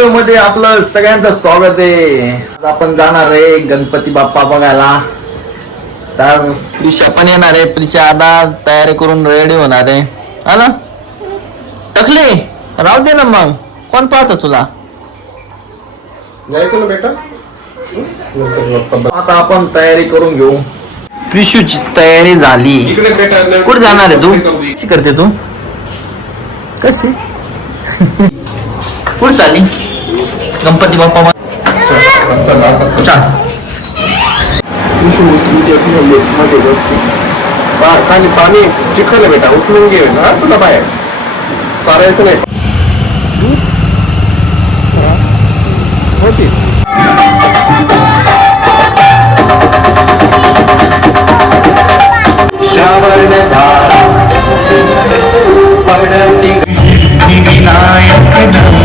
व्हिडिओमध्ये आपलं सगळ्यांचं स्वागत आहे. आज आपण जाणार आहे गणपती बाप्पा बघायला. तर प्रिशा पण येणार आहे. प्रिशा आता तयारी करून रेडी होणार आहे. हा ना टकले राहू दे ना मग. कोण पाहतो तुला? जायचं ना बेटा? आता आपण तयारी करून घेऊ. प्रिशूची तयारी झाली. कुठे जाणार आहे तू? कशी करते तू? कशी? कुठे चालली? गणपती बाप्पा खाली पाणी चिखल बेटा उचलून घे ना तुला बाहेर चालायचं नाही विनायक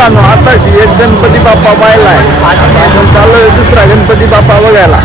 मित्रांनो आताशी एक गणपती बाप्पा पाहिला आता आपण चाललोय दुसरा गणपती बाप्पा बघायला.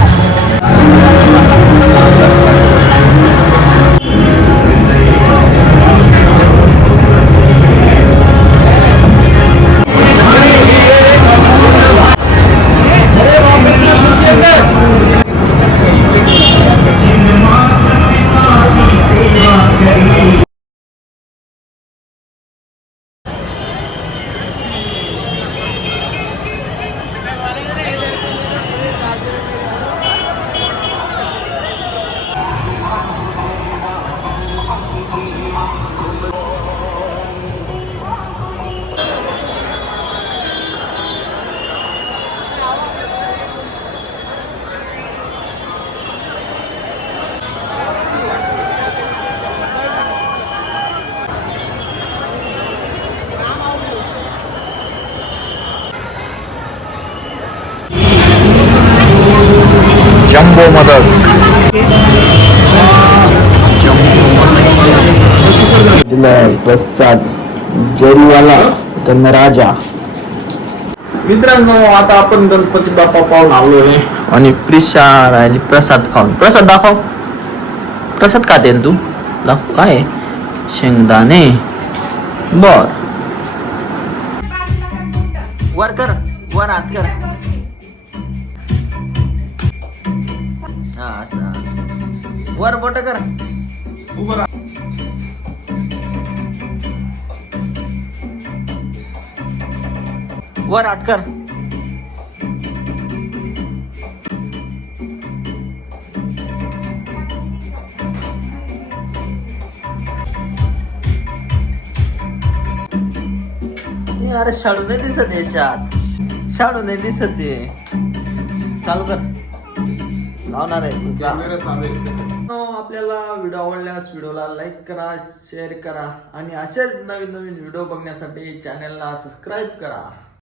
प्रसाद जरीवाला गणराजा. मित्रांनो आता आपण गणपती बाप्पा पाहून आलोय. आणि प्रिशा राहिली प्रसाद खाऊन प्रसाद दाखव. प्रसाद खाते ना तू? दाखव काय आहे? शेंगदाणे. बर. वर कर. वर हात कर. हा असं वर बोट कर. वर हात कर. ए, अरे शाडू नाही दिसत याच्यात शाडू नाही दिसत ते चालू कर. लावणार आहे हो, आपल्याला व्हिडिओ आवडल्यास व्हिडिओला लाईक करा शेअर करा आणि असेच नवीन नवीन व्हिडिओ बघण्यासाठी चॅनलला सबस्क्राईब करा.